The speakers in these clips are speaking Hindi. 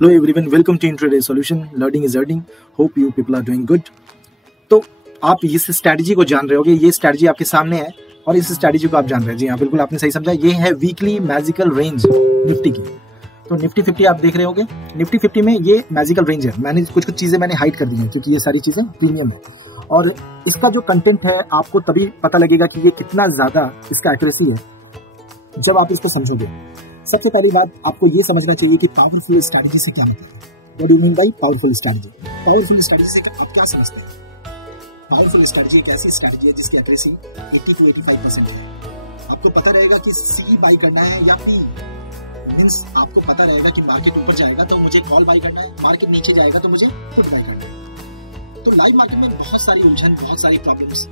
Hello everyone, welcome to Intraday Solution. Learning is earning. Hope you people are doing good. तो आप इस स्ट्रैटेजी को जान रहे होगे, ये स्ट्रैटेजी आपके सामने है और इस स्ट्रैटेजी को आप जान रहे हैं। जी हाँ, बिल्कुल आपने सही समझा। ये है वीकली मैजिकल रेंज निफ्टी की। तो निफ्टी 50 आप देख रहे होगे। निफ्टी 50 में ये मैजिकल रेंज है। मैंने कुछ चीजें मैंने हाइड कर दी हैं क्योंकि ये सारी चीजें प्रीमियम है और इसका जो कंटेंट है आपको तभी पता लगेगा कि ये कितना ज्यादा इसका एक्यूरेसी है जब आप इसको समझोगे। सबसे पहली बात आपको ये समझना चाहिए कि पावरफुल स्ट्रैटेजी से क्या मतलब है। What do you mean by powerful strategy? Powerful strategy से आप क्या समझते हैं? पावरफुल स्ट्रैटेजी एक ऐसी स्ट्रैटेजी है जिसकी एक्यूरेसी 80 to 85% है। आपको पता रहेगा कि सी बाई करना है या पी, मींस आपको पता रहेगा कि मार्केट ऊपर जाएगा तो मुझे कॉल बाई करना है, मार्केट नीचे जाएगा तो मुझे पुट बाई करना है। तो लाइव मार्केट में बहुत सारी उलझन, बहुत सारी प्रॉब्लम्स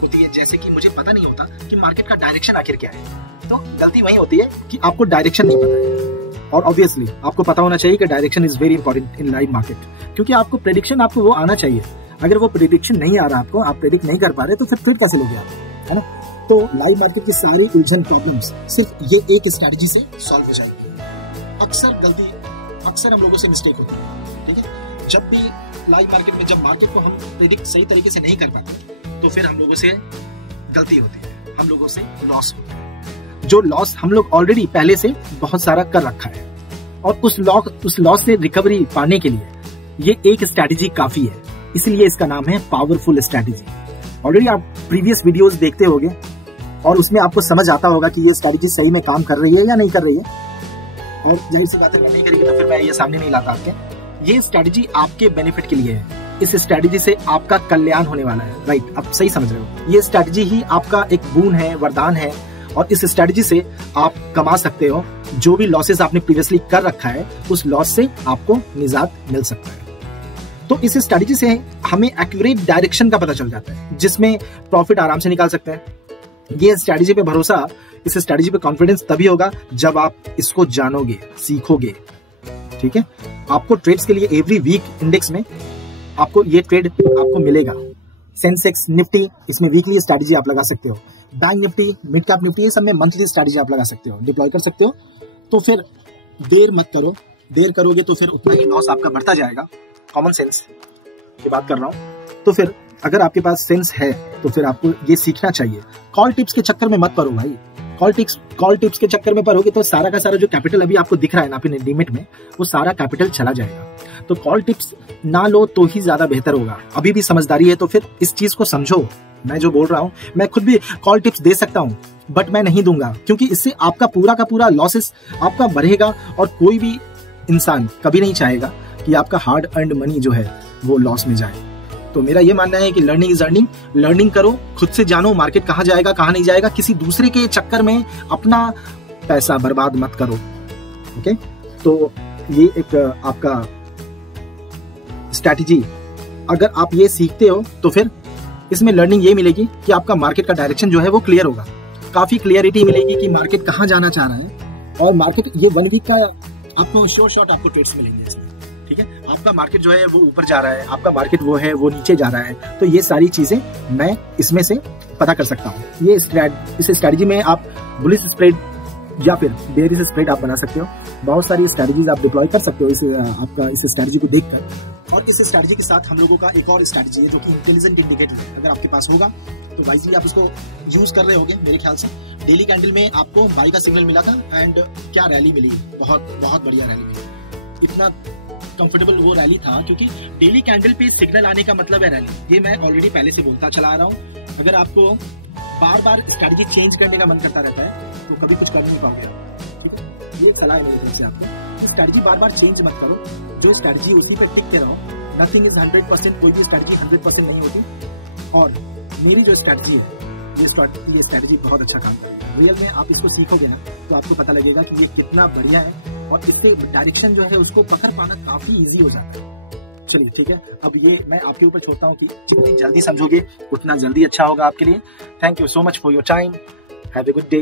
होती है, जैसे कि मुझे पता नहीं होता कि मार्केट का डायरेक्शन आखिर क्या है। तो गलती वही होती है कि आपको डायरेक्शन नहीं पता है। और ऑब्वियसली आपको पता होना चाहिए कि direction is very important in live market, क्योंकि आपको प्रेडिक्शन आपको वो आना चाहिए। अगर वो प्रेडिक्शन नहीं आ रहा आपको, आप प्रेडिक्ट नहीं कर पा रहे, तो फिर ट्रेड कैसे लोगे आप, है ना? तो लाइव मार्केट की सारी उलझन प्रॉब्लम्स सिर्फ ये एक स्ट्रैटेजी से सॉल्व हो जाएगी। अक्सर हम लोगों से मिस्टेक होती है, ठीक है? जब भी लाइव मार्केट में जब मार्केट को हम प्रेडिक्ट सही तरीके से नहीं कर पाते तो फिर हम लोगों से गलती होती है, हम लोगों से लॉस होता है। जो लॉस हम लोग ऑलरेडी पहले से बहुत सारा कर रखा है और उस लॉस से रिकवरी पाने के लिए ये एक स्ट्रैटेजी काफी है, इसलिए इसका नाम है पावरफुल स्ट्रैटेजी। ऑलरेडी आप प्रीवियस वीडियोस देखते होंगे और उसमें आपको समझ आता होगा कि ये स्ट्रैटेजी सही में काम कर रही है या नहीं कर रही है। और जाहिर सी बात है, नहीं करेगी तो फिर मैं ये सामने नहीं लाता आपके। ये स्ट्रैटेजी आपके बेनिफिट के लिए है। इस स्ट्रैटेजी से आपका कल्याण होने वाला है, राइट? आप सही समझ रहे हो। ये स्ट्रैटेजी ही आपका एक बून है, वरदान है और इस स्ट्रैटेजी से आप कमा सकते हो। जो भी लॉसेस आपने प्रीवियसली कर रखा है उस लॉस से आपको निजात मिल सकता है। तो इस स्ट्रैटेजी से हमें एक्यूरेट डायरेक्शन का पता चल जाता है, जिसमें प्रॉफिट आराम से निकाल सकते हैं। ये स्ट्रैटेजी पे भरोसा, इस स्ट्रैटेजी पे कॉन्फिडेंस तभी होगा जब आप इसको जानोगे, सीखोगे, ठीक है? आपको ट्रेड्स के लिए एवरी वीक इंडेक्स में आपको ये ट्रेड आपको मिलेगा। सेंसेक्स, निफ्टी, इसमें वीकली स्ट्रैटेजी आप लगा सकते हो। Bank Nifty, mid cap Nifty, ये सब में मंथली स्ट्रैटेजी आप लगा सकते हो, डिप्लॉय कर सकते हो। तो फिर देर मत करो, देर करोगे तो फिर उतना ही लॉस आपका बढ़ता जाएगा। कॉमन सेंस की बात कर रहा हूं। तो फिर अगर आपके पास सेंस है तो फिर आपको ये सीखना चाहिए। कॉल टिप्स के चक्कर में मत पड़ो भाई। कॉल टिप्स के चक्कर में पड़ोगे तो सारा का सारा जो कैपिटल अभी आपको दिख रहा है ना अपने लिमिट में, वो सारा कैपिटल चला जाएगा। तो कॉल टिप्स ना लो तो ही ज्यादा बेहतर होगा। अभी भी समझदारी है तो फिर इस चीज को समझो। मैं जो बोल रहा हूं, मैं खुद भी कॉल टिप्स दे सकता हूं, बट मैं नहीं दूंगा, क्योंकि इससे आपका पूरा का पूरा लॉसेस आपका बढ़ेगा और कोई भी इंसान कभी नहीं चाहेगा कि आपका हार्ड अर्न्ड मनी जो है वो लॉस में जाए। तो मेरा ये मानना है कि लर्निंग इज अर्निंग। लर्निंग करो, खुद से जानो मार्केट कहाँ जाएगा कहाँ नहीं जाएगा। किसी दूसरे के चक्कर में अपना पैसा बर्बाद मत करो, ओके? तो ये एक आपका स्ट्रैटेजी, अगर आप ये सीखते हो तो फिर इसमें लर्निंग ये मिलेगी कि आपका मार्केट का डायरेक्शन जो है वो क्लियर होगा। काफी क्लियरिटी मिलेगी कि मार्केट कहाँ जाना चाह रहा है और मार्केट ये 1 वीक का आपको शॉर्ट आपको ट्रेड्स मिलेंगे इसमें, ठीक है? आपका मार्केट जो है वो ऊपर जा रहा है, आपका मार्केट वो है वो नीचे जा रहा है। तो ये सारी चीजें मैं इसमें से पता कर सकता हूँ। इस स्ट्रैटेजी में आप बुलिश स्प्रेड या फिर बेयरिश स्प्रेड आप बना सकते हो। बहुत सारी स्ट्रैटेजीज आप डिप्लॉय कर सकते हो इस स्ट्रैटेजी को देखकर। और इस स्ट्रैटेजी के साथ हम लोगों का एक और स्ट्रैटेजी है जो कि इंटेलिजेंट इंडिकेटर है। अगर आपके पास होगा तो वाइजली आप इसको यूज कर रहे होगे मेरे ख्याल से। डेली कैंडल में आपको बाई का सिग्नल मिला था एंड क्या रैली मिली, बहुत बढ़िया रैली मिली। इतना कंफर्टेबल वो रैली था क्योंकि डेली कैंडल पे सिग्नल आने का मतलब है रैली। ये मैं ऑलरेडी पहले से बोलता चला आ रहा हूँ। अगर आपको बार बार स्ट्रैटेजी चेंज करने का मन करता रहता है तो कभी कुछ कर नहीं पाओगे, ठीक है? ये सलाह है मेरी तरफ से आपको। स्ट्रैटेजी बार बार चेंज मत करो, जो स्ट्रैटेजी उसी पे टिकते रहो। नथिंग इज 100%, कोई भी स्ट्रैटेजी 100% नहीं होती। और मेरी जो स्ट्रैटेजी है ये स्ट्रैटेजी बहुत अच्छा काम करती है। रियल में आप इसको सीखोगे ना तो आपको पता लगेगा कि ये कितना बढ़िया है और इससे डायरेक्शन जो है उसको पकड़ पाना काफी इजी हो जाता है। चलिए ठीक है, अब ये मैं आपके ऊपर छोड़ता हूँ कि जितनी जल्दी समझोगे उतना जल्दी अच्छा होगा आपके लिए। Thank you so much for your time. Have a good day.